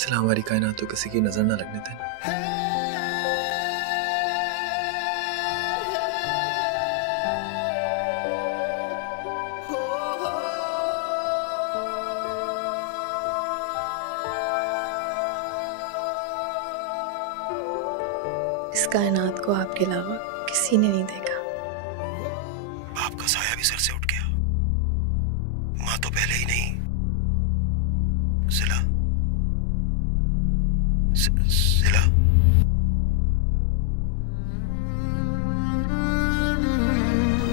सिला हमारी कायनात तो किसी की नजर ना लगने दें। इस कायनात को आपके अलावा किसी ने नहीं देखा। बाप का साया भी सर से उठ गया, माँ तो पहले ही नहीं। सिला, सिला,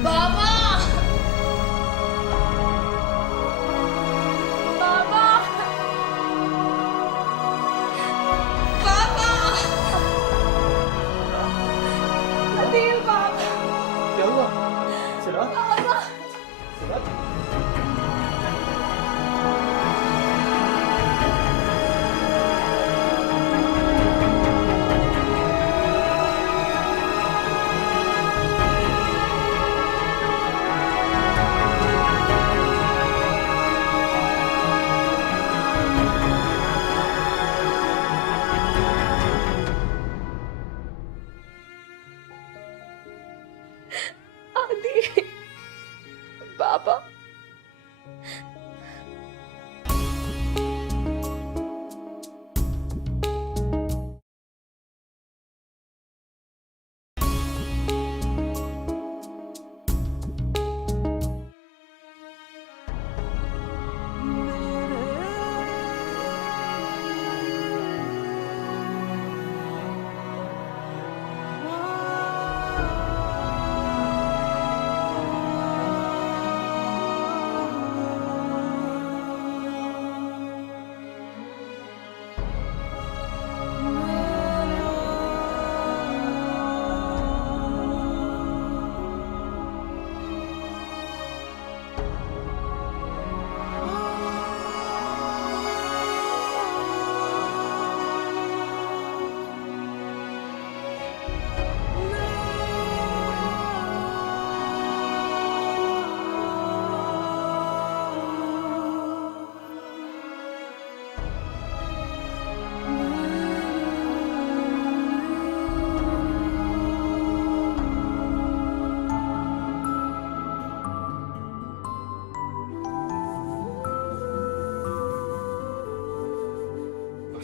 बाबा, बाबा, बाबा, अदील बाबा, क्या हुआ? सिला? बाबा। सिला? आदि, बाबा।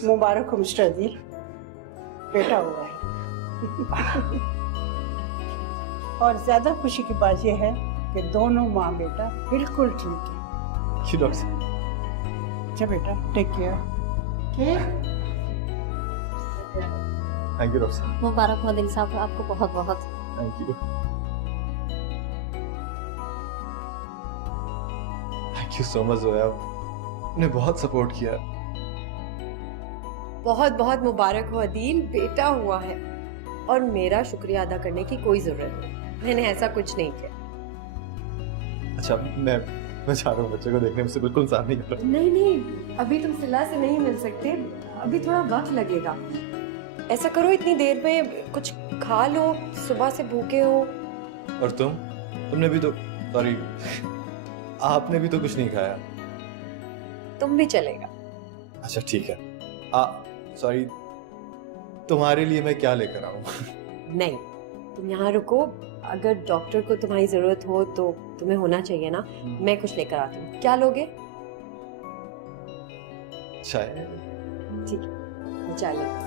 मुबारक हो मिस्टर अदील, बेटा हुआ है। और ज्यादा खुशी की बात यह है कि दोनों माँ बेटा बिल्कुल ठीक है। क्यों डॉक्टर साहब? अच्छा बेटा, take care. Thank you doctor साहब। मुबारक हो दिल साहब, आपको बहुत बहुत। Thank you. Thank you so much Zoya, आपने बहुत सपोर्ट किया। बहुत बहुत मुबारक हो अदील, बेटा हुआ है। और मेरा शुक्रिया अदा करने की कोई जरूरत नहीं, मैंने ऐसा कुछ नहीं किया। अच्छा, मैं चाह रहा हूँ बच्चे को देखने से बिल्कुल इंतजार नहीं कर रहा। नहीं नहीं, अभी तुम सिला से नहीं मिल सकते, अभी थोड़ा वक्त लगेगा। ऐसा करो, इतनी देर में कुछ खा लो, सुबह से भूखे हो। और तुमने भी तो, सॉरी, आपने भी तो कुछ नहीं खाया। तुम भी चलेगा। अच्छा ठीक है। सॉरी, तुम्हारे लिए मैं क्या लेकर आऊं? नहीं, तुम यहाँ रुको, अगर डॉक्टर को तुम्हारी जरूरत हो तो तुम्हें होना चाहिए ना। मैं कुछ लेकर आती हूँ, क्या लोगे? चाय? ठीक है, चाय लेकर।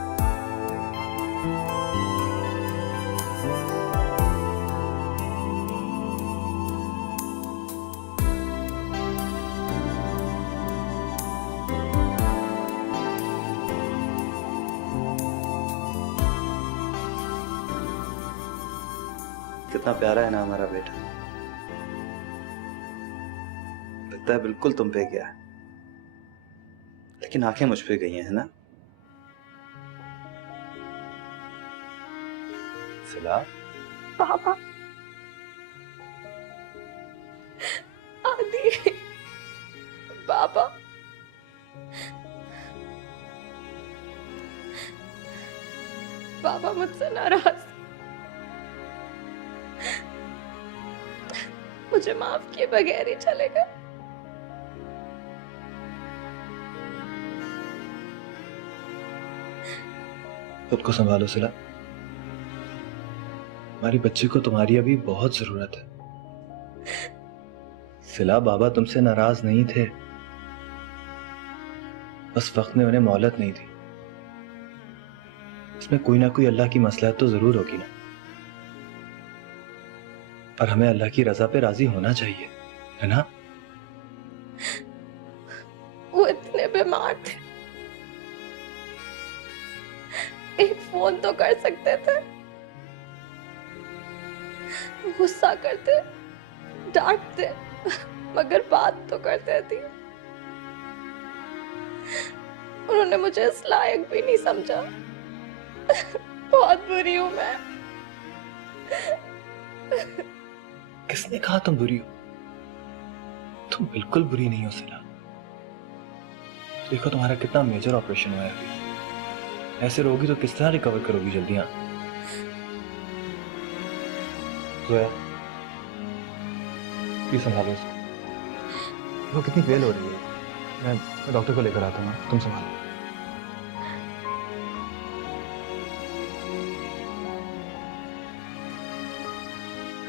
कितना प्यारा है ना हमारा बेटा, लगता है बिल्कुल तुम पे गया है, लेकिन आंखें मुझ पे गई हैं, है ना? सिला, बाबा, आदि, बाबा, बाबा मुझसे नाराज, मुझे माफ किए बगैर ही चले गए। खुद को संभालो सिला। हमारी बच्ची को तुम्हारी अभी बहुत जरूरत है। सिला, बाबा तुमसे नाराज नहीं थे, बस वक्त में उन्हें मोहलत नहीं थी। इसमें कोई ना कोई अल्लाह की मसलहत तो जरूर होगी ना, पर हमें अल्लाह की रजा पे राजी होना चाहिए, है ना? वो इतने बीमार थे, एक फोन तो कर सकते थे। गुस्सा करते, डांटते, मगर बात तो करते थे। उन्होंने मुझे इस लायक भी नहीं समझा। बहुत बुरी हूं मैं। किसने कहा तुम बुरी हो? तुम बिल्कुल बुरी नहीं हो सिला। देखो तुम्हारा कितना मेजर ऑपरेशन हुआ है अभी। ऐसे रहोगी तो किस तरह रिकवर करोगी जल्दी? हाँ जोया, प्लीज संभालो इसको। वो कितनी फेल हो रही है, मैं डॉक्टर को लेकर आता हूँ, तुम संभालो।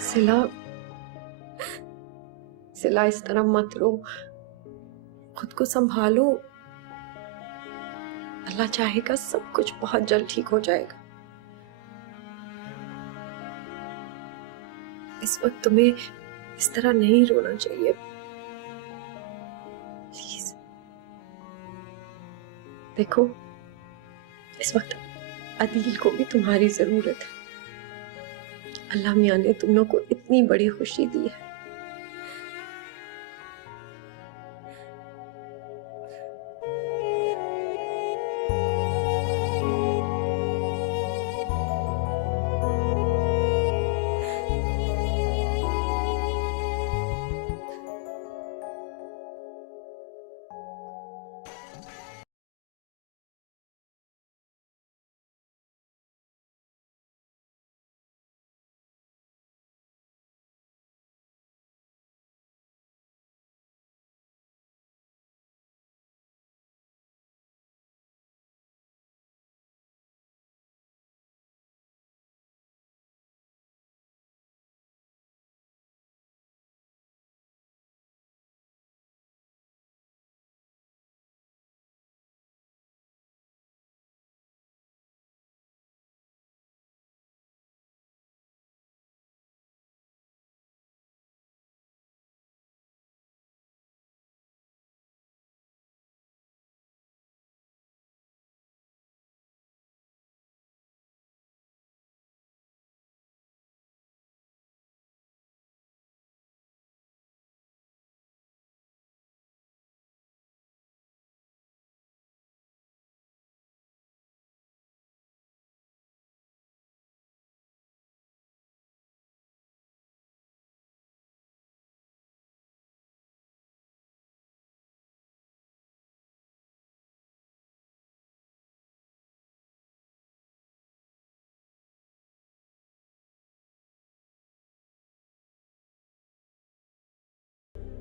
सिला, सिला इस तरह मत रो, खुद को संभालो। अल्लाह चाहेगा सब कुछ बहुत जल्द ठीक हो जाएगा। इस वक्त तुम्हें इस तरह नहीं रोना चाहिए, प्लीज। देखो, इस वक्त अदील को भी तुम्हारी जरूरत है। अल्लाह मियां ने तुम लोग को इतनी बड़ी खुशी दी है।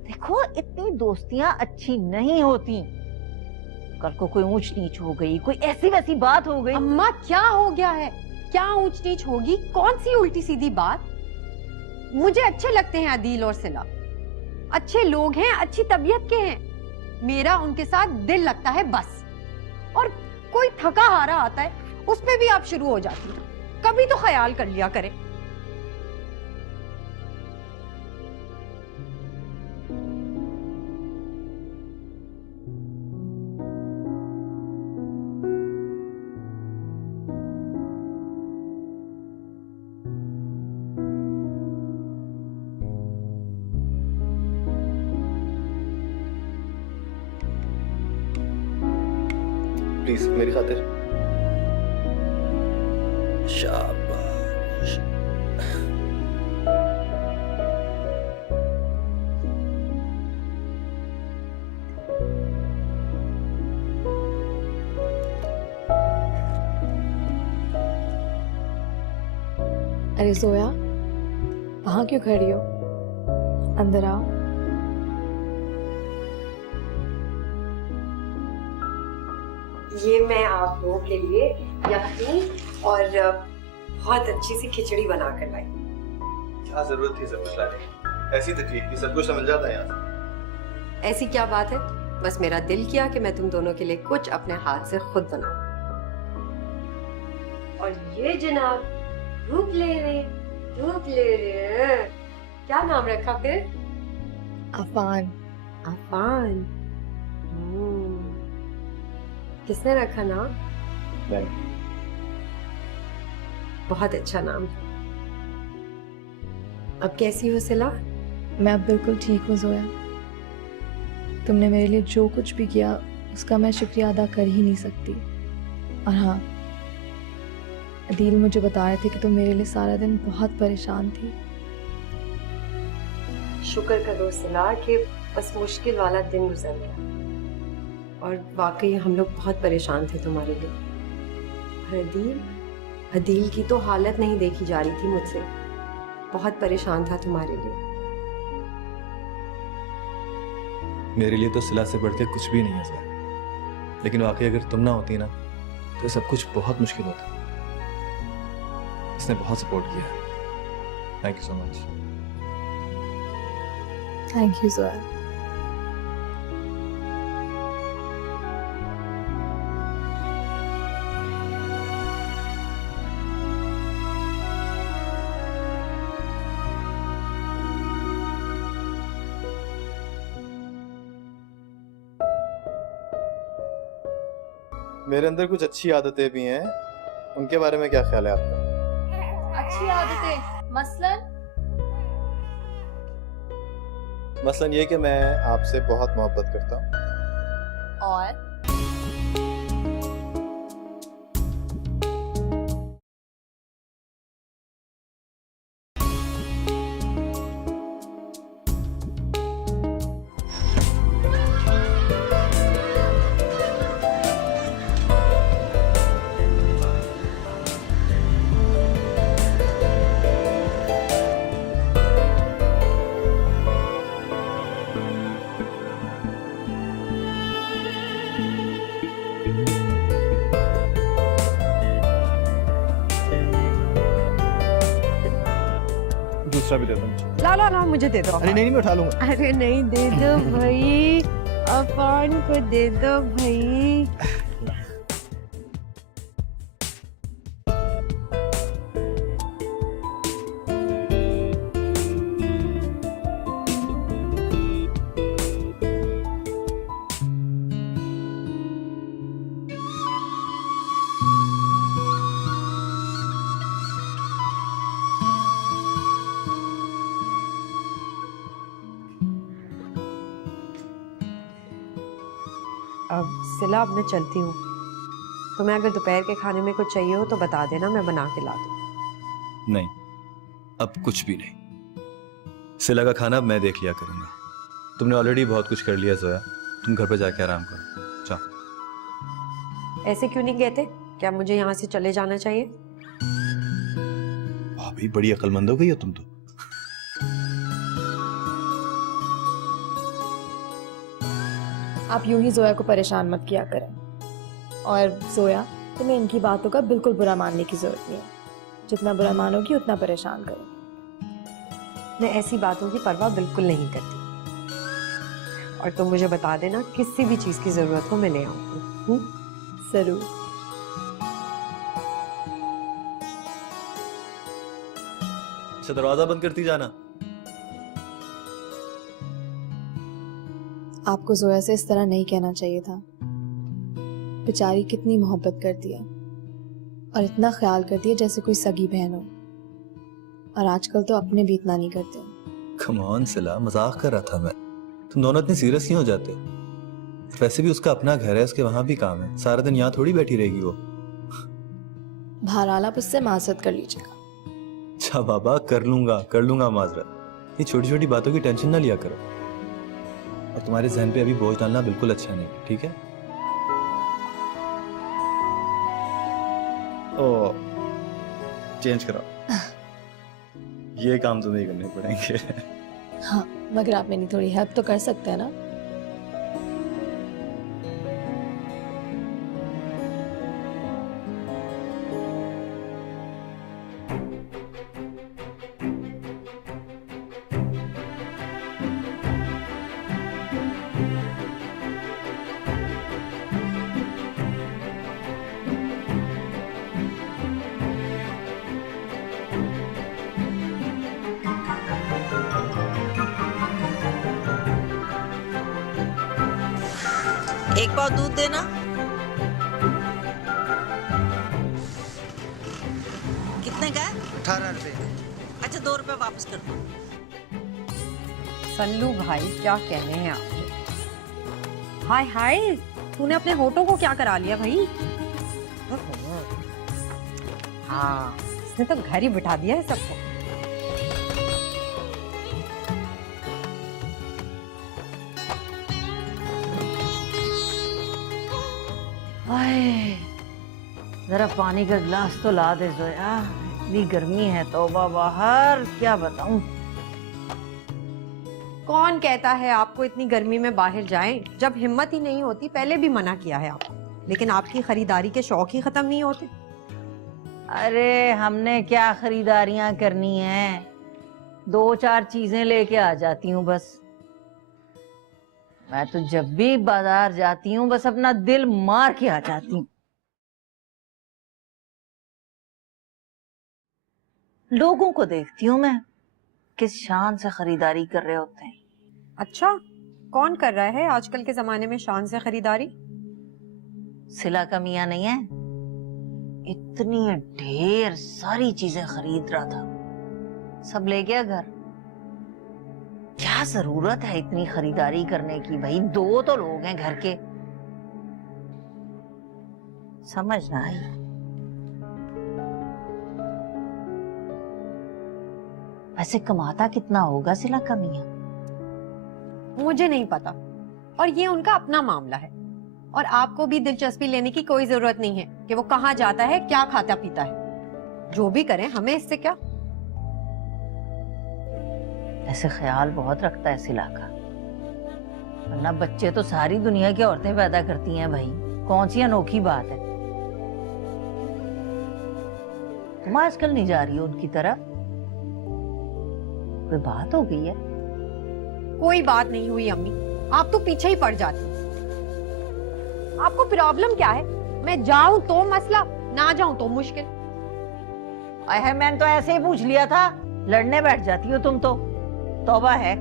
देखो, इतनी दोस्तियां अच्छी नहीं होती। कल को कोई ऊंच नीच हो गई, कोई ऐसी वैसी बात हो गई। अम्मा क्या हो गया है? क्या ऊंच नीच होगी? कौन सी उल्टी सीधी बात? मुझे अच्छे लगते हैं अदील और सिला, अच्छे लोग हैं, अच्छी तबीयत के हैं। मेरा उनके साथ दिल लगता है बस। और कोई थका हारा आता है उस पे भी आप शुरू हो जाती हैं। कभी तो ख्याल कर लिया करें। प्लीज मेरी खातिर। शाबाश। अरे जोया, वहां क्यों खड़ी हो? अंदर आओ। ये मैं आप लोगों के लिए यखनी और बहुत अच्छी सी खिचड़ी बना कर लाई। क्या जरूरत थी सब कुछ लाने की? ऐसी तकलीफ थी, सब कुछ मिल जाता है यहाँ। ऐसी क्या बात है, बस मेरा दिल किया कि मैं तुम दोनों के लिए कुछ अपने हाथ से खुद बनाऊं। और ये जनाब धूप ले रहे हैं। क्या नाम रखा फिर? अफान। अफान। किसने रखा नाम? मैंने। बहुत अच्छा नाम। अब कैसी हो सिला? मैं अब बिल्कुल ठीक हूँ जोया। तुमने मेरे लिए जो कुछ भी किया उसका मैं शुक्रिया अदा कर ही नहीं सकती। और हाँ, अदील मुझे बता रहे थे कि तुम मेरे लिए सारा दिन बहुत परेशान थी। शुक्र करो सिला कि बस मुश्किल वाला दिन गुजर गया। और वाकई हम लोग बहुत परेशान थे तुम्हारे लिए। और अदील की तो हालत नहीं देखी जा रही थी मुझसे। बहुत परेशान था तुम्हारे लिए। मेरे लिए तो सिला से बढ़ के कुछ भी नहीं है सर, लेकिन वाकई अगर तुम ना होती ना तो सब कुछ बहुत मुश्किल होता। इसने बहुत सपोर्ट किया। Thank you so much. Thank you Zoya. मेरे अंदर कुछ अच्छी आदतें भी हैं, उनके बारे में क्या ख्याल है आपका? अच्छी आदतें मसलन ये कि मैं आपसे बहुत मोहब्बत करता हूँ। और दूसरा भी दे दो मुझे। ला मुझे दे दो। अरे नहीं, मैं उठा लूंगा। अरे नहीं, दे दो भाई। अफान को दे दो भाई। अब सिला, अब मैं चलती हूँ। तुम्हें अगर दोपहर के खाने में कुछ चाहिए हो तो बता देना, मैं बना के ला दूँ। नहीं, अब कुछ भी नहीं। सिला का खाना अब मैं देख लिया करूंगा। तुमने ऑलरेडी बहुत कुछ कर लिया जोया, तुम घर पर जाके आराम करो। जाओ। ऐसे क्यों नहीं कहते? क्या मुझे यहाँ से चले जाना चाहिए? भाभी बड़ी अक्लमंद हो गई हो तुम तो। आप यूं ही जोया को परेशान मत किया करें। और जोया, तुम्हें इनकी बातों का बिल्कुल बुरा मानने की जरूरत नहीं है। जितना बुरा मानोगी उतना परेशान करोगी। मैं ऐसी बातों की परवाह बिल्कुल नहीं करती। और तुम मुझे बता देना, किसी भी चीज की जरूरत हो मैं ले आऊंगी। जरूर। अच्छा, दरवाजा बंद करती जाना। आपको जोया से इस तरह नहीं कहना चाहिए था। बेचारी कितनी मोहब्बत करती है और इतना ख्याल करती है जैसे कोई सगी बहन हो। और आजकल तो अपने भी इतना नहीं करते। कम ऑन सिला, मजाक कर रहा था मैं। तुम दोनों इतने सीरियस क्यों हो जाते? वैसे भी उसका अपना घर है, उसके वहां भी काम है। सारा दिन यहाँ थोड़ी बैठी रहेगी वो। बहरहाल आप उससे माजरत कर लीजिएगा। अच्छा बाबा, कर लूंगा माजरत। ये छोटी छोटी बातों की टेंशन ना लिया करो। और तुम्हारे जहन पे अभी बोझ डालना बिल्कुल अच्छा नहीं, ठीक है? ओ, चेंज कराओ। ये काम तुम्हें ही करने पड़ेंगे। हाँ, मगर आप मेरी थोड़ी हेल्प तो कर सकते हैं ना। एक पाव दूध देना। कितने का है? 18 रुपए। अच्छा 2 रुपए वापस कर दो। सल्लू भाई क्या कहने हैं आप। हाय हाय, तूने अपने होठों को क्या करा लिया भाई? हाँ, इसने तो घर ही बिठा दिया है सबको। आए, जरा पानी का गिलास तो ला दे जोया, इतनी गर्मी है तौबा बाहर, क्या बताऊं। कौन कहता है आपको इतनी गर्मी में बाहर जाएं? जब हिम्मत ही नहीं होती, पहले भी मना किया है आपको, लेकिन आपकी खरीदारी के शौक ही खत्म नहीं होते। अरे हमने क्या खरीदारियां करनी है, 2-4 चीजें लेके आ जाती हूँ बस। मैं तो जब भी बाजार जाती हूँ बस अपना दिल मार के आ जाती हूँ। लोगों को देखती हूँ मैं किस शान से खरीदारी कर रहे होते हैं। अच्छा, कौन कर रहा है आजकल के जमाने में शान से खरीदारी? सिला का मियां नहीं है, इतनी ढेर सारी चीजें खरीद रहा था, सब ले गया घर। क्या जरूरत है इतनी खरीदारी करने की भाई, 2 तो लोग हैं घर के। समझ ना आई। वैसे कमाता कितना होगा सिला का मियां? मुझे नहीं पता, और ये उनका अपना मामला है, और आपको भी दिलचस्पी लेने की कोई जरूरत नहीं है कि वो कहाँ जाता है, क्या खाता पीता है। जो भी करें, हमें इससे क्या। ऐसे ख्याल बहुत रखता है सिला का, वरना बच्चे तो सारी दुनिया की औरतें पैदा करती हैं भाई, कौन सी अनोखी बात है। तुम आजकल नहीं जा रही हो उनकी तरफ? कोई बात हो गई है? कोई बात नहीं हुई अम्मी, आप तो पीछे ही पड़ जाती। आपको प्रॉब्लम क्या है? मैं जाऊं तो मसला, ना जाऊं तो मुश्किल। अरे मैंने तो ऐसे ही पूछ लिया था, लड़ने बैठ जाती हो तुम तो, तौबा है।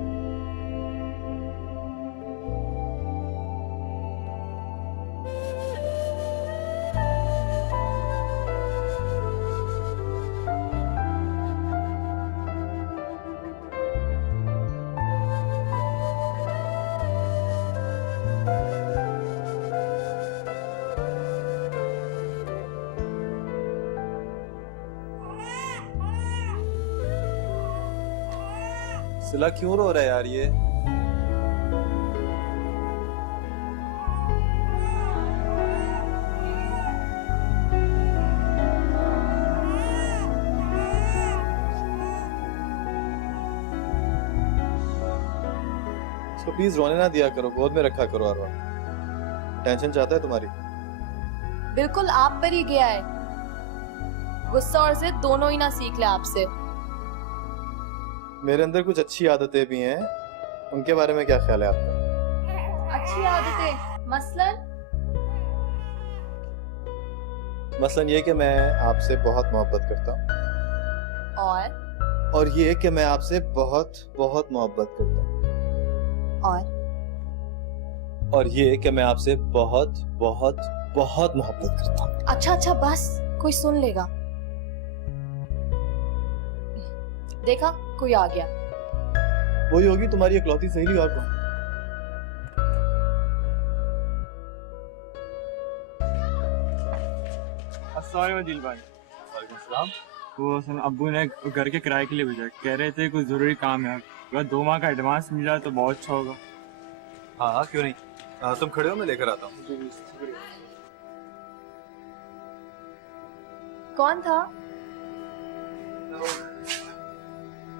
सिला क्यों रो रहा है यार ये? इसको प्लीज रोने ना दिया करो, गोद में रखा करो हर वक्त। टेंशन चाहता है तुम्हारी। बिल्कुल आप पर ही गया है, गुस्सा और जिद दोनों ही ना सीख ले आपसे। मेरे अंदर कुछ अच्छी आदतें भी हैं, उनके बारे में क्या ख्याल है आपका? अच्छी आदतें मसलन? मसलन ये कि मैं आपसे बहुत मोहब्बत करता हूँ, और ये कि मैं आपसे बहुत बहुत मोहब्बत करता हूँ, और ये कि मैं आपसे बहुत बहुत बहुत मोहब्बत करता हूँ। अच्छा अच्छा बस, कोई सुन लेगा। देखा, कोई आ गया। वही होगी तुम्हारी इकलौती सहेली, और कौन? अस्सलाम दिल भाई। वालेकुम सलाम। वो अब्बू ने घर के किराए के लिए भेजा, कह रहे थे कुछ जरूरी काम है, अगर 2 माह का एडवांस मिला तो बहुत अच्छा होगा। हाँ क्यों नहीं, तुम खड़े हो, मैं लेकर आता हूँ। कौन था?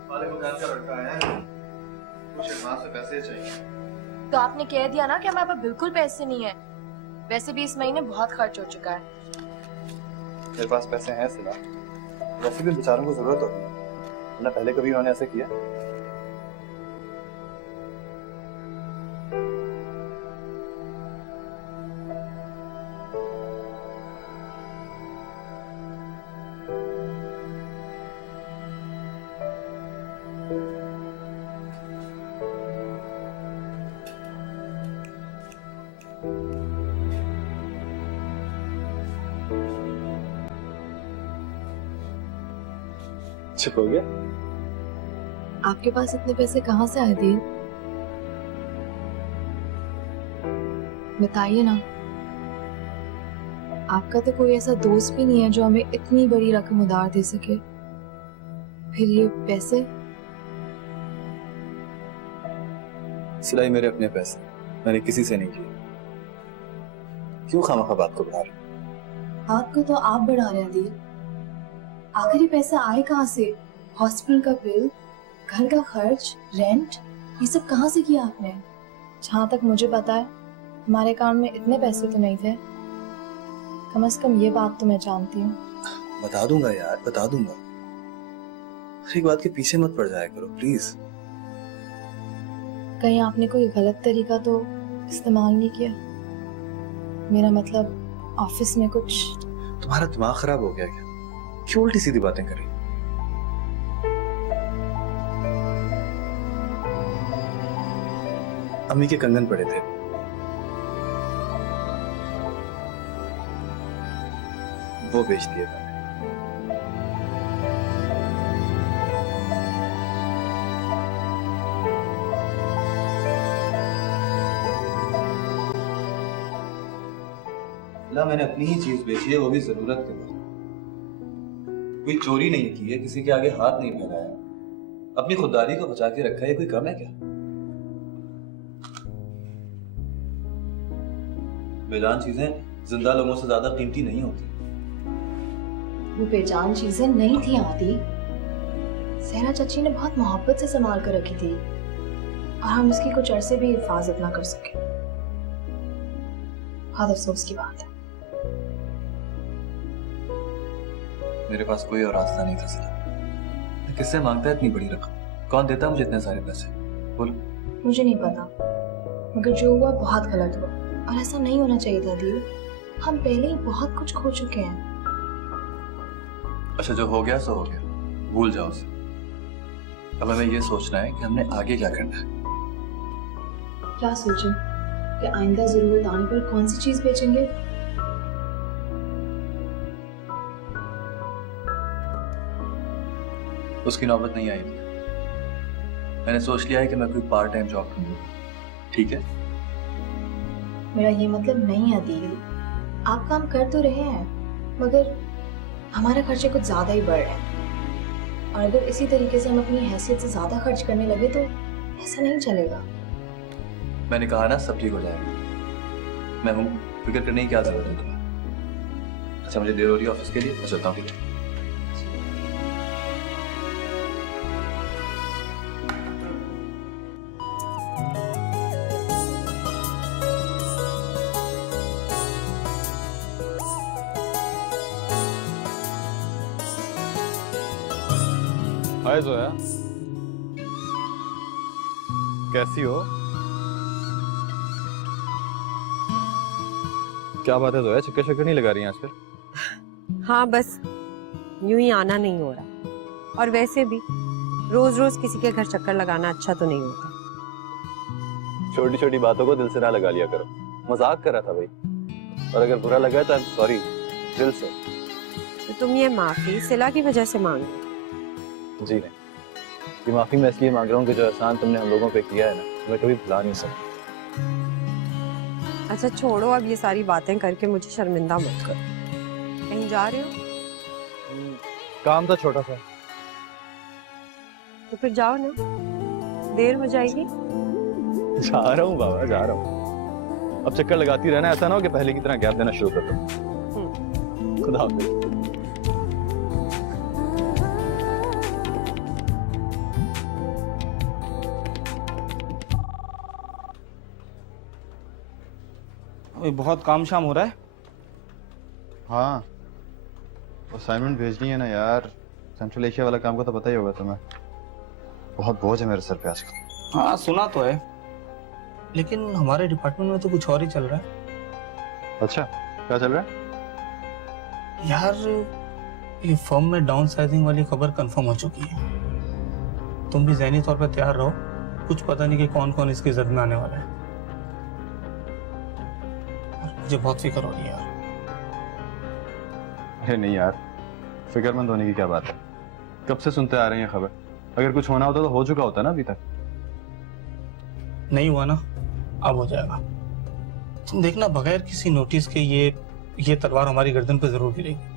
वाले दुकान का लड़का है, कुछ एडवांस में पैसे चाहिए। तो आपने कह दिया ना कि हमारे पास बिल्कुल पैसे नहीं है। वैसे भी इस महीने बहुत खर्च हो चुका है। मेरे पास पैसे हैं सिला, वैसे भी बेचारों को जरूरत होती है, वरना पहले कभी उन्होंने ऐसे किया? चुप हो गया? आपके पास इतने पैसे कहाँ से आए अदील? बताइए ना। आपका तो कोई ऐसा दोस्त भी नहीं है जो हमें इतनी बड़ी रकम उधार दे सके। फिर ये पैसे? सिलाई मेरे अपने पैसे, मैंने किसी से नहीं किए। क्यों खामखा बात को बढ़ा रहे? हाथ को तो आप बढ़ा रहे हैं अदील। आखिर ये पैसा आए कहाँ से? हॉस्पिटल का बिल, घर का खर्च, रेंट, ये सब कहाँ से किया आपने? जहाँ तक मुझे पता है हमारे अकाउंट में इतने पैसे तो नहीं थे। कम से कम ये बात तो मैं जानती हूँ। बता दूंगा यार, बता दूंगा। हर एक बात के पीछे मत पड़ जाया करो प्लीज। कहीं आपने कोई गलत तरीका तो इस्तेमाल नहीं किया? मेरा मतलब ऑफिस में कुछ। तुम्हारा दिमाग खराब हो गया क्या? क्यों उल्टी सीधी बातें कर रही? अम्मी के कंगन पड़े थे, वो बेच दिए मैंने। मैंने अपनी ही चीज बेची है, वो भी जरूरत के वक्त। कोई चोरी नहीं की है, किसी के आगे हाथ नहीं फैलाया, अपनी खुददारी को बचा के रखा है। कोई कम है क्या? बेजान चीजें जिंदा लोगों से ज्यादा कीमती नहीं होती। वो बेजान चीजें नहीं थी आदि। सहरा चाची ने बहुत मोहब्बत से संभाल कर रखी थी और हम उसकी कुछ अरसे भी हिफाजत ना कर सके। बहुत अफसोस की बात है। मेरे पास कोई और रास्ता नहीं था सिला। किससे मांगता है इतनी बड़ी रकम? कौन देता है मुझे इतने सारे पैसे? बोल। मुझे नहीं पता, मगर जो हुआ बहुत गलत हुआ और ऐसा नहीं होना चाहिए था दीव। हम पहले ही बहुत कुछ खो चुके हैं। अच्छा, जो हो गया सो हो गया, भूल जाओ उसे। अब हमें ये सोचना है कि हमने आगे क्या करना है। क्या सोचें कि आइंदा जरूरत आने पर कौन सी चीज बेचेंगे? उसकी नौबत नहीं आएगी। मैंने सोच लिया है कि मैं कोई पार्ट टाइम जॉब करूंगा, ठीक है? मेरा ये मतलब नहीं है दीदी। आप काम कर तो रहे हैं, मगर हमारे खर्चे कुछ ज्यादा ही बढ़ रहे हैं और अगर इसी तरीके से हम अपनी हैसियत से ज्यादा खर्च करने लगे तो ऐसा नहीं चलेगा। मैंने कहा ना, सब ठीक हो जाएगा। मैं हूँ, फिक्र करने की क्या जरूरत है तुम्हें। अच्छा, मुझे देर हो रही है ऑफिस के लिए, मैं चलता हूँ, ठीक है? हाय जोया, कैसी हो? क्या बात है जोया, चक्कर शक्कर नहीं लगा रही हैं आजकल? हाँ, बस यूं ही आना नहीं हो रहा। और वैसे भी रोज रोज किसी के घर चक्कर लगाना अच्छा तो नहीं होता। छोटी छोटी बातों को दिल से ना लगा लिया करो। मजाक कर रहा था भाई, और अगर बुरा लगा तो सॉरी, दिल से। तो तुम ये माफी सिला की वजह से मांग रहे? जी नहीं, ये माफी मैं इसलिए मांग रहा हूँ कि जो एहसान तुमने हम लोगों पे किया है ना, मैं कभी भुला नहीं सकता। अच्छा छोड़ो, अब ये सारी बातें करके मुझे शर्मिंदा मत करो। कहीं जा रहे हो? काम था छोटा सा। तो फिर जाओ ना, देर हो जाएगी। जा रहा हूँ बाबा, जा रहा हूँ। अब चक्कर लगाती रहना, ऐसा ना हो कि पहले की तरह गैप देना शुरू कर दो। खुदा हाफिज़। बहुत काम शाम हो रहा है। हाँ, असाइनमेंट भेजनी है ना यार। सेंट्रल एशिया वाला काम का तो पता ही होगा तुम्हें। बहुत बोझ है मेरे सर पे आजकल। हाँ सुना तो है, लेकिन हमारे डिपार्टमेंट में तो कुछ और ही चल रहा है। अच्छा, क्या चल रहा है यार? ये फर्म में डाउन साइजिंग वाली खबर कंफर्म हो चुकी है। तुम भी ज़हनी तौर पर तैयार रहो, कुछ पता नहीं कि कौन कौन इसकी जद में आने वाला है। मुझे बहुत फिक्र हो रही है यार। अरे नहीं यार, फिक्रमंद होने की क्या बात है। कब से सुनते आ रहे हैं खबर? अगर कुछ होना होता तो हो चुका होता ना अभी तक। नहीं हुआ ना, अब हो जाएगा। तुम देखना, बगैर किसी नोटिस के ये तलवार हमारी गर्दन पे जरूर गिरेगी।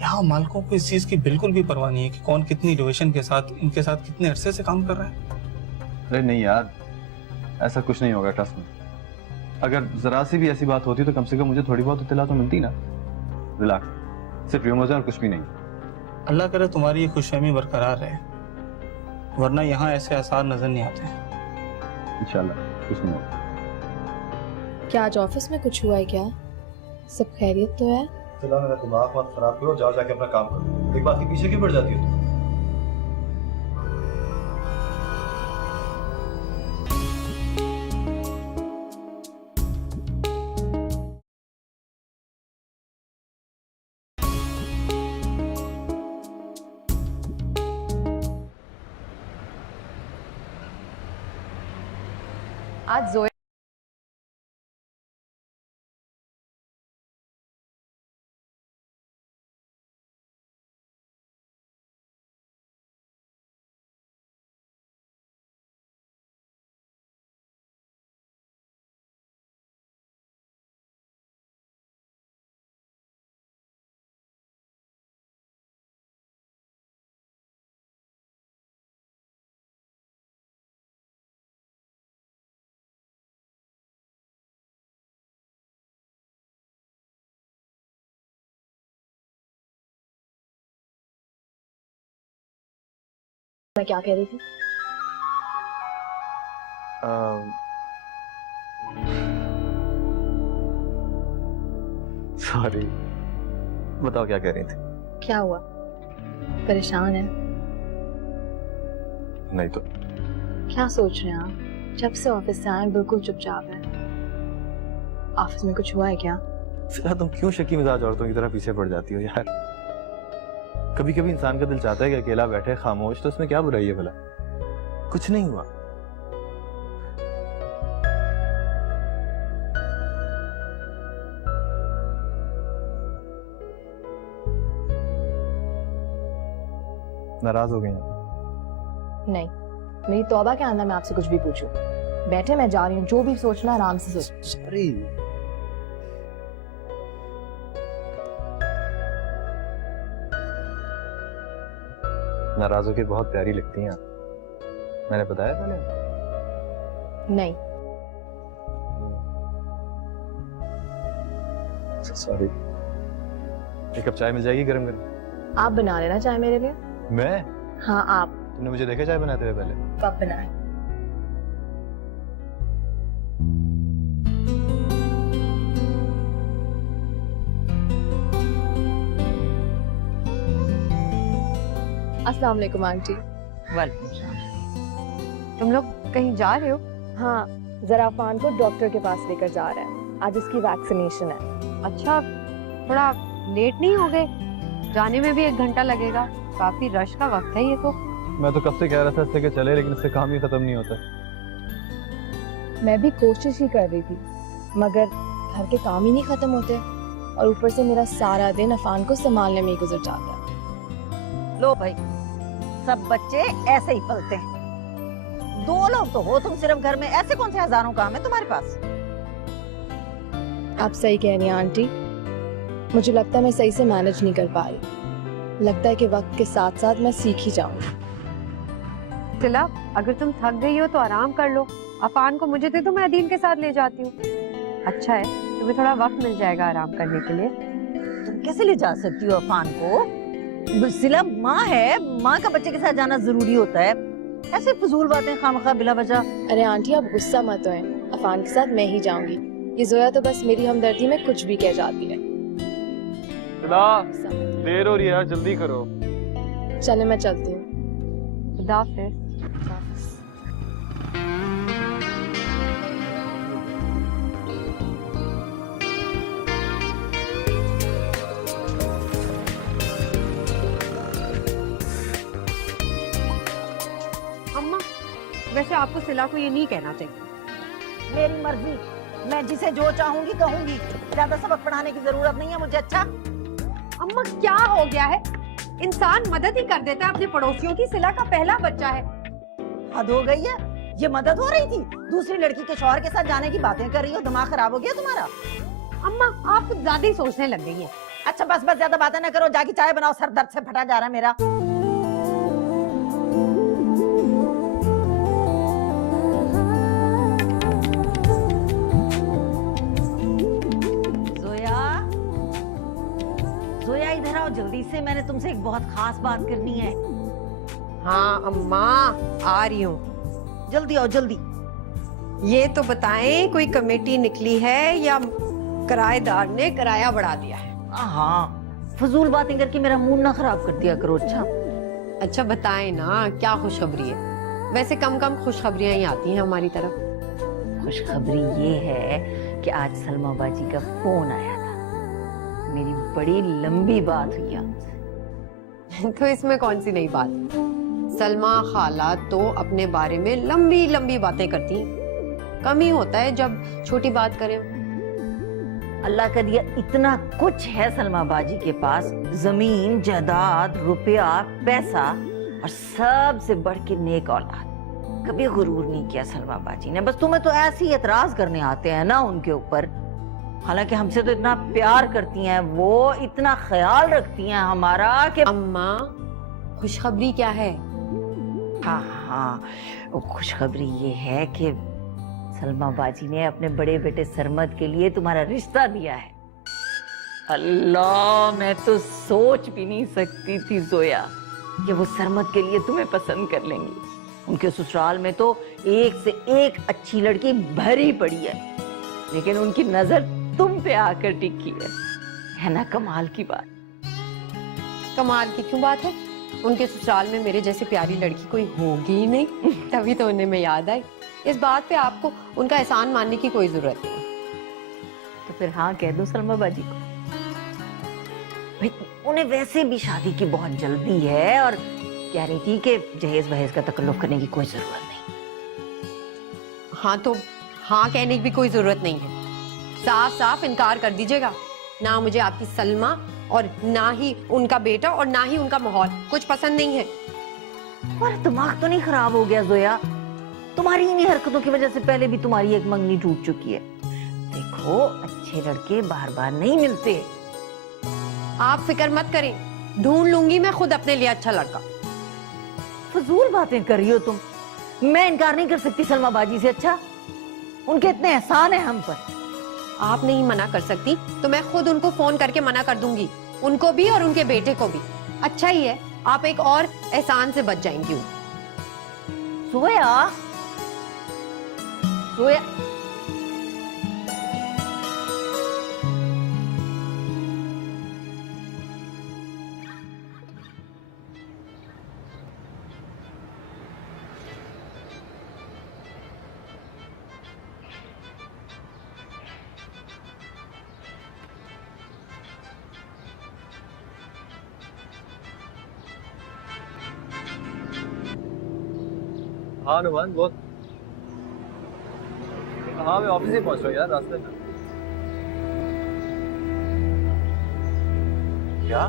यहाँ मालिकों को इस चीज की बिल्कुल भी परवाह नहीं है कि कौन कितनी डिविजन के साथ, इनके साथ कितने अरसे से काम कर रहा है। अरे नहीं यार, ऐसा कुछ नहीं होगा, ट्रस्ट में। अगर जरा सी भी ऐसी बात होती तो कम से कम मुझे थोड़ी बहुत इत्तला तो मिलती ना। रिलैक्स, सिर्फ यूं और कुछ भी नहीं। अल्लाह करे तुम्हारी ये खुशफहमी बरकरार रहे, वरना यहाँ ऐसे आसार नजर नहीं आते। इंशाल्लाह कुछ नहीं होगा। क्या आज ऑफिस में कुछ हुआ है क्या? सब खैरियत तो है? चला मेरा दिमाग मत खराब करो, जाओ जाके अपना काम करो। एक बात के पीछे क्यों पड़ जाती हो तुम? आज जोया मैं क्या कह रही थी? सॉरी, बताओ क्या कह रही थी? क्या हुआ? परेशान है? नहीं तो। क्या सोच रहे हैं आप? जब से ऑफिस से आए बिल्कुल चुपचाप है। ऑफिस में कुछ हुआ है क्या? सिला, तुम क्यों शकी मिजाज औरतों की तरह पीछे पड़ जाती हो यार? कभी कभी इंसान का दिल चाहता है कि अकेला बैठे खामोश, तो उसमें क्या बुराई है भला? कुछ नहीं हुआ। नाराज हो गई हैं? नहीं, मेरी तौबा के अंदर मैं आपसे कुछ भी पूछूं। बैठे, मैं जा रही हूँ, जो भी सोचना आराम से सोच। सॉरी। नाराज होके बहुत प्यारी लगती हैं आप। मैंने बताया पहले? नहीं। सॉरी। एक कप चाय मिल जाएगी गरम गरम? आप बना लेना चाय मेरे लिए। मैं? हाँ आप। तुमने मुझे देखा चाय बनाते हुए पहले? कब बनाए? अस्सलाम वालेकुम आंटी। वालेकुम सलाम। तुम लोग कहीं जा रहे हो? हाँ, जरा अफान को डॉक्टर के पास लेकर जा रहे हैं। आज उसकी वैक्सीनेशन है। अच्छा, थोड़ा लेट नहीं हो गए? जाने में भी 1 घंटा लगेगा, काफी रश का वक्त है ये तो। मैं तो कब से कह रहा था इससे कि चले, लेकिन इससे काम ही खत्म नहीं होता। मैं भी कोशिश ही कर रही थी, मगर घर के काम ही नहीं खत्म होते, और ऊपर से मेरा सारा दिन अफान को संभालने में ही गुजर जाता है। लो भाई, सब बच्चे ऐसे ही पलते हैं। 2 लोग तो हो तुम सिर्फ घर में, ऐसे कौन से हजारों काम है तुम्हारे पास? आप सही कह रही हैं आंटी। मुझे लगता है मैं सही से मैनेज नहीं कर पा रही। लगता है कि वक्त के साथ साथ मैं सीख ही जाऊंगी। सिला, अगर तुम थक गई हो तो आराम कर लो। अफान को मुझे दे दो, मैं अदील के साथ ले जाती हूँ। अच्छा है, तुम्हें थोड़ा वक्त मिल जाएगा आराम करने के लिए। तुम कैसे ले जा सकती हो अफान को? सिला माँ है, माँ का बच्चे के साथ जाना जरूरी होता है। ऐसे फजूल बातें खामखा बिला वजह। अरे आंटी, आप गुस्सा मत होएं। अफान के साथ मैं ही जाऊंगी। ये जोया तो बस मेरी हमदर्दी में कुछ भी कह जाती है। देर हो रही है यार, जल्दी करो। चले, मैं चलती हूँ। खुदा हाफिज। अम्मा, वैसे आपको सिला को ये नहीं कहना चाहिए। मेरी मर्जी, मैं जिसे जो चाहूंगी कहूंगी। ज्यादा सबक पढ़ाने की जरूरत नहीं है मुझे। अच्छा अम्मा, क्या हो गया है? इंसान मदद ही कर देता है अपने पड़ोसियों की। सिला का पहला बच्चा है। हद हो गई है, ये मदद हो रही थी? दूसरी लड़की के शौहर के साथ जाने की बातें कर रही हो, दिमाग खराब हो गया तुम्हारा? अम्मा आप कुछ ज्यादा ही सोचने लग गई हैं। अच्छा बस बस, ज्यादा बातें ना करो, जाके चाय बनाओ, सर दर्द से फटा जा रहा है मेरा। जोया इधर आओ जल्दी से, मैंने तुमसे एक बहुत खास बात करनी है। हाँ अम्मा आ रही हूँ। जल्दी आओ जल्दी। ये तो बताएं, कोई कमेटी निकली है या किराएदार ने किराया बढ़ा दिया है? हाँ, फजूल बातें करके मेरा मूड ना खराब कर दिया करो। अच्छा बताएं ना, क्या खुशखबरी है? वैसे कम कम खुशखबरियां ही आती हैं हमारी तरफ। खुशखबरी ये है कि आज सलमा बाजी का फोन आया था, मेरी बड़ी लंबी बात हुई आपसे। तो इसमें कौन सी नई बात? सलमा खाला तो अपने बारे में लंबी लंबी बातें करती हैं। कम ही होता है जब छोटी बात करें। अल्लाह का दिया इतना कुछ है सलमा बाजी के पास, जमीन जायदाद रुपया पैसा और सबसे बढ़ के नेक औलाद। कभी गुरूर नहीं किया सलमा बाजी ने। बस तुम्हें तो ऐसे ही एतराज करने आते हैं ना उनके ऊपर। हालांकि हमसे तो इतना प्यार करती हैं वो, इतना ख्याल रखती हैं हमारा कि। अम्मा खुशखबरी क्या है? हाँ हाँ, वो खुशखबरी ये है कि सलमा बाजी ने अपने बड़े बेटे सरमद के लिए तुम्हारा रिश्ता दिया है। अल्लाह, मैं तो सोच भी नहीं सकती थी जोया कि वो सरमद के लिए तुम्हें पसंद कर लेंगी। उनके ससुराल में तो एक से एक अच्छी लड़की भरी पड़ी है, लेकिन उनकी नजर तुम पे आकर टिकी है ना? कमाल की बात। कमाल की क्यों बात है? उनके ससुराल में मेरे जैसी प्यारी लड़की कोई होगी ही नहीं। तभी तो उन्हें मैं याद आई। इस बात पे आपको उनका एहसान मानने की कोई जरूरत नहीं। तो फिर हाँ कह दो सलमा बाजी को। भाई उन्हें वैसे भी शादी की बहुत जल्दी है और कह रही थी कि जहेज वहेज का तकल्लुफ करने की कोई जरूरत नहीं। हाँ तो हाँ कहने की भी कोई जरूरत नहीं है। साफ साफ इनकार कर दीजिएगा। ना मुझे आपकी सलमा और ना ही उनका बेटा और ना ही उनका माहौल कुछ पसंद नहीं है। और दिमाग तो नहीं खराब हो गया जोया? तुम्हारी इन्हीं हरकतों की वजह से पहले भी तुम्हारी एक मंगनी टूट चुकी है। देखो, अच्छे लड़के बार बार नहीं मिलते। आप फिक्र मत करें, ढूंढ लूंगी मैं खुद अपने लिए अच्छा लड़का। फजूल बातें कर रही हो तुम। मैं इनकार नहीं कर सकती सलमा बाजी से। अच्छा, उनके इतने एहसान है हम पर। आप नहीं मना कर सकती तो मैं खुद उनको फोन करके मना कर दूंगी, उनको भी और उनके बेटे को भी। अच्छा ही है, आप एक और एहसान से बच जाएंगी। सोया, सोया। हाँ नुमान बहुत। हाँ मैं ऑफिस ही पहुंच रहा हूँ यार, रास्ते में। क्या?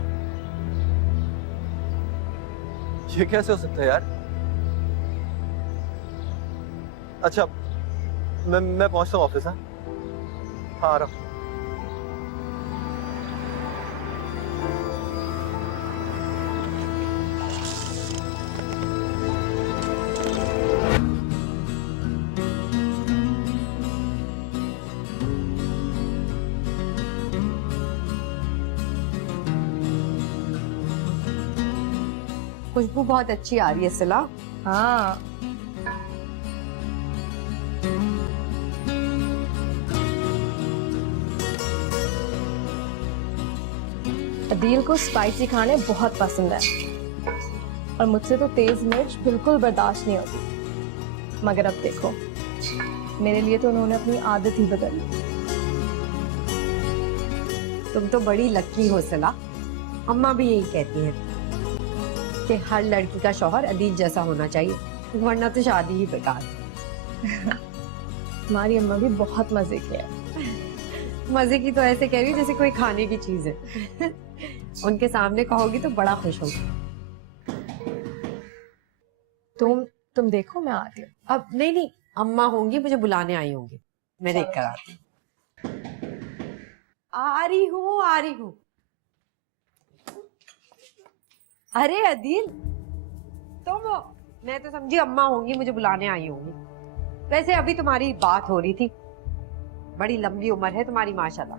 ये कैसे हो सकता है यार? अच्छा मैं पहुंचता हूँ ऑफिस। हाँ आ रहा हूँ। खुशबू बहुत अच्छी आ रही है सिला। हाँ, अदील को स्पाइसी खाने बहुत पसंद है और मुझसे तो तेज मिर्च बिल्कुल बर्दाश्त नहीं होती। मगर अब देखो, मेरे लिए तो उन्होंने अपनी आदत ही बदल ली। तुम तो बड़ी लकी हो सिला। अम्मा भी यही कहती हैं कि हर लड़की का शौहर अदील जैसा होना चाहिए, वरना तो शादी ही बेकार। हमारी अम्मा भी बहुत मजे की है। मजे की तो ऐसे कह रही जैसे कोई खाने की चीज है। उनके सामने कहोगी तो बड़ा खुश होगी। तुम देखो, मैं आती हूँ। अब नहीं, अम्मा होंगी, मुझे बुलाने आई होंगी, मैं देख कर आती हूँ। आ रही हूँ। अरे अदील, तुम? मैं तो समझी अम्मा होंगी, मुझे बुलाने आई होंगी। वैसे अभी तुम्हारी बात हो रही थी, बड़ी लंबी उम्र है तुम्हारी माशाल्लाह।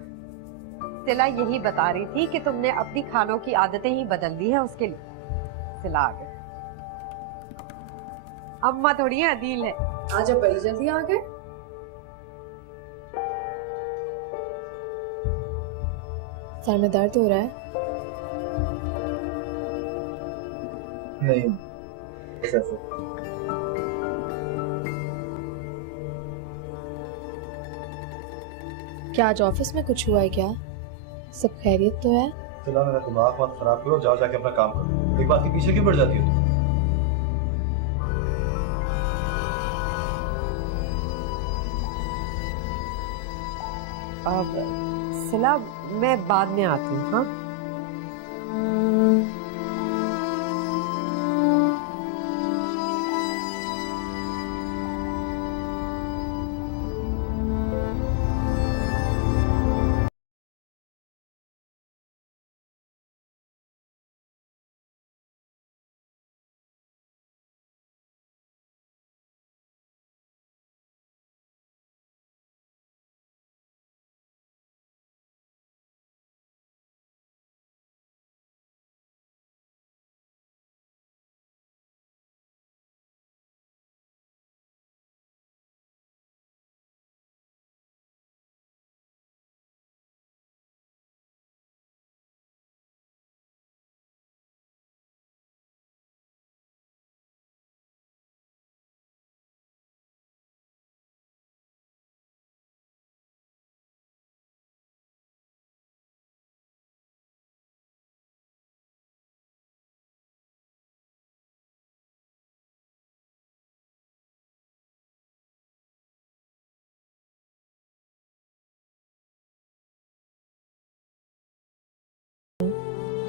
सिला यही बता रही थी कि तुमने अपनी खानों की आदतें ही बदल दी है उसके लिए। सिला आ गए। अम्मा थोड़ी है, अदील है। आज आप बड़ी जल्दी आ गए। सर में दर्द हो रहा है? नहीं, बस ऐसे। क्या आज ऑफिस में कुछ हुआ है क्या? सब खैरियत तो है? चला, मेरा दिमाग मत खराब करो, जाओ जाके अपना काम करो। एक बात के पीछे क्यों पड़ जाती हो तुम? अब सिला, मैं बाद में आती हूँ। हाँ,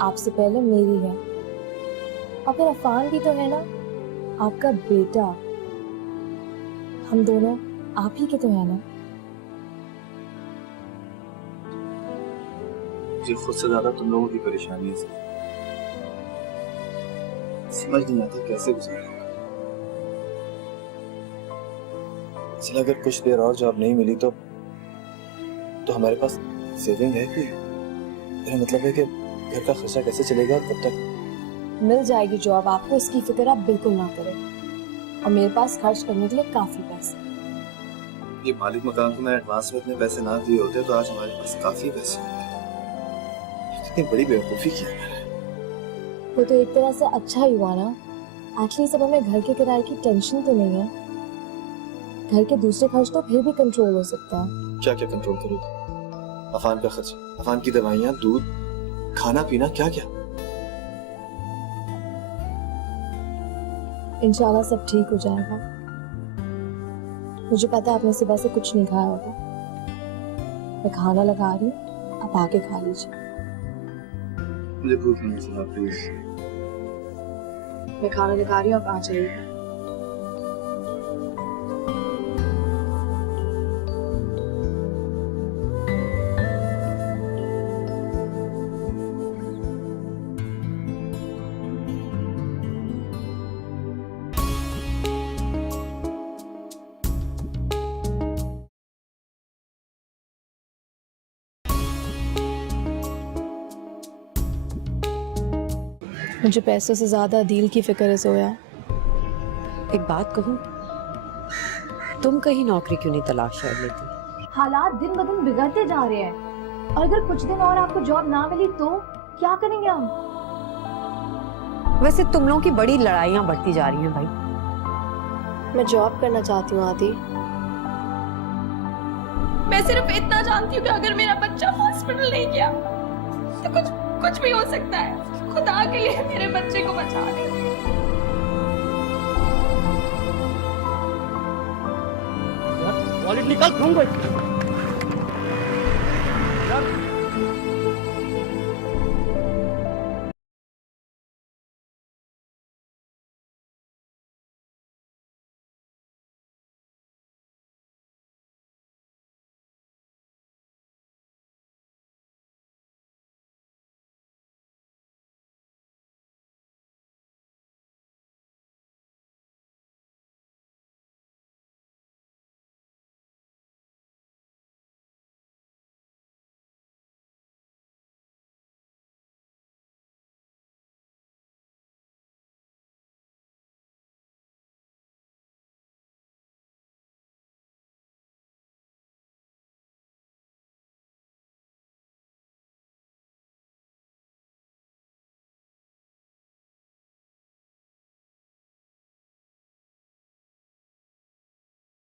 आपसे पहले मेरी है, और फिर अफान भी तो है ना, आपका बेटा। हम दोनों आप ही के तो है ना। मुझे खुद से ज्यादा तुम लोगों की परेशानी है। समझ नहीं आता कैसे गुजारा। चल, अगर कुछ देर और जॉब नहीं मिली तो हमारे पास सेविंग है कोई? मेरा मतलब है कि घर का खर्चा कैसे चलेगा और कब तक? मिल जाएगी जॉब आपको, इसकी फिक्र आप बिल्कुल ना करें। और मेरे पास खर्च करने के लिए काफी पैसे। ये मालिक मकान को मैंने एडवांस में इतने पैसे ना दिए होते तो आज हमारे पास काफी पैसे होते। कितनी बड़ी बेवकूफी की है मैंने। वो तो एक तरह से अच्छा ही हुआ ना, एटलीस्ट अब हमें घर के किराए की टेंशन तो नहीं है। घर के दूसरे खर्च तो फिर भी कंट्रोल हो सकता है। क्या क्या कंट्रोल करोगे? अफान का खर्च, अफान की दवाइयाँ, दूध, खाना पीना, क्या क्या? इंशाल्लाह सब ठीक हो जाएगा। मुझे पता है आपने सुबह से कुछ नहीं खाया होगा। मैं खाना लगा रही हूँ, आप आके खा लीजिए। मुझे भूख नहीं चला, प्लीज। मैं खाना लगा रही हूँ, आप आ जाइए। मुझे पैसों से ज्यादा दिल की फिक्र है जोया। एक बात कहूँ, तुम कहीं नौकरी क्यों नहीं तलाश कर लेती? हालात दिन ब दिन बिगड़ते जा रहे हैं, और अगर कुछ दिन और आपको जॉब ना मिली तो क्या करेंगे हम? वैसे तुम लोगों की बड़ी लड़ाइयाँ बढ़ती जा रही हैं भाई। मैं जॉब करना चाहती हूँ आदि। मैं सिर्फ इतना जानती हूँ कि अगर मेरा बच्चा हॉस्पिटल नहीं गया तो कुछ भी हो सकता है। खुदा के लिए मेरे बच्चे को बचा ले। वॉलेट निकाल,